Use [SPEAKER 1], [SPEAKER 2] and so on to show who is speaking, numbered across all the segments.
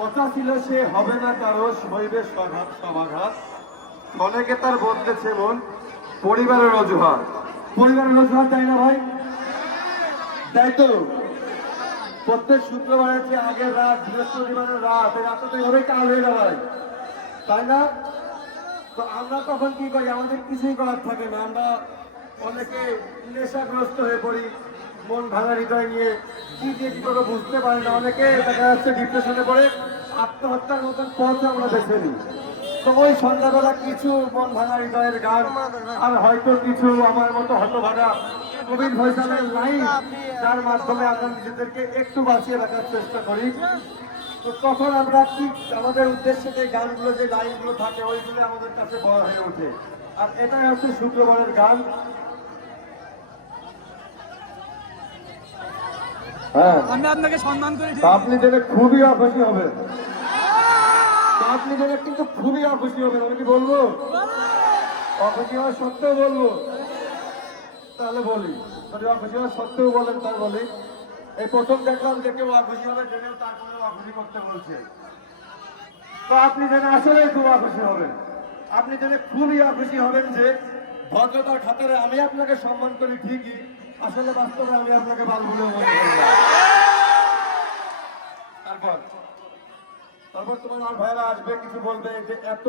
[SPEAKER 1] কথা ছিল সে হবে না কারও শৈবে সঘাত সমাঘাত অনেকে তার বদলেছে মন পরিবারের অজুহাত। পরিবারের অজুহাত তাই না ভাই? তাই তো। প্রত্যেক শুক্রবারের যে আগের রাত, বৃহস্পতিবারের রাত, এই রাতটা তো এইভাবে কাল হয়ে দাঁড়ায় তাই না? তো আমরা তখন কি করি? আমাদের কিছুই করার থাকে না। আমরা অনেকে নেশাগ্রস্ত হয়ে পড়ি, মন ভাঙা হৃদয় নিয়ে। কি দিয়ে কি করব বুঝতে পারে না। অনেকে দেখা যাচ্ছে ডিপ্রেশনে পড়ে। আত্মহত্যার মতন পথ আমরা বেছে নিই। তো ওই সন্ধ্যাবেলা কিছু মন ভাঙা হৃদয়ের গান আর হয়তো কিছু আমার মতো হতভাগা কবির ফয়সালের লাইন যার মাধ্যমে আমরা নিজেদেরকে একটু বাঁচিয়ে রাখার চেষ্টা করি। তো তখন আমরা কি আমাদের উদ্দেশ্যে যে গানগুলো যে লাইনগুলো থাকে ওইগুলো আমাদের কাছে বড় হয়ে ওঠে। আর এটাই হচ্ছে শুক্রবারের গান। হ্যাঁ।
[SPEAKER 2] আমি আপনাকে সম্মান করি
[SPEAKER 1] আপনি জেনে খুবই অখুশি হবেন। তা আপনি জেনে কিন্তু খুবই অখুশি হবেন, আমি কি বলব? অখুশি হওয়ার সত্ত্বেও বলব। তাহলে বলি, যদি অখুশি হওয়ার সত্ত্বেও বলেন তাই বলি। এই প্রথম দেখলাম যে কেউ অখুশি হবে জেনেও তারপরে অখুশি করতে বলছে। তো আপনি জেনে আসলে খুব অখুশি হবেন। আপনি জেনে খুবই অখুশি হবেন যে ভদ্রতার খাতারে আমি আপনাকে সম্মান করি ঠিকই, আসলে বাস্তবে আমি আপনাকে বাল করি তারপর তারপর তোমার আর ভাইরা আসবে, কিছু বলবে, যে এত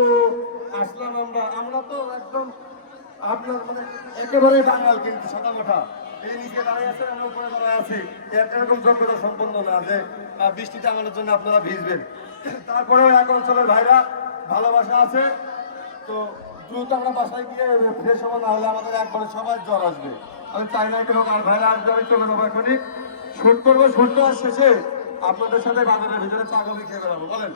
[SPEAKER 1] আসলাম আমরা। আমরা তো একদম আপনার মানে একেবারে বাঙাল কিন্তু সাদা মোটা এই দাঁড়িয়ে আমরা উপরে আছি। সম্পন্ন না জন্য আপনারা ভিজবেন। তারপরেও এক অঞ্চলের ভাইরা ভালোবাসা আছে। তো দ্রুত আমরা বাসায় গিয়ে ফ্রেশ হব, না হলে আমাদের একবারে সবাই জ্বর আসবে। আমি চাই না কেন আর ভাইরা আসবে, আমি চলে যাব এখনই শুট করব, শুট করার শেষে আপনাদের সাথে বাজারের ভিতরে চা কফি খেয়ে বেড়াবো বলেন।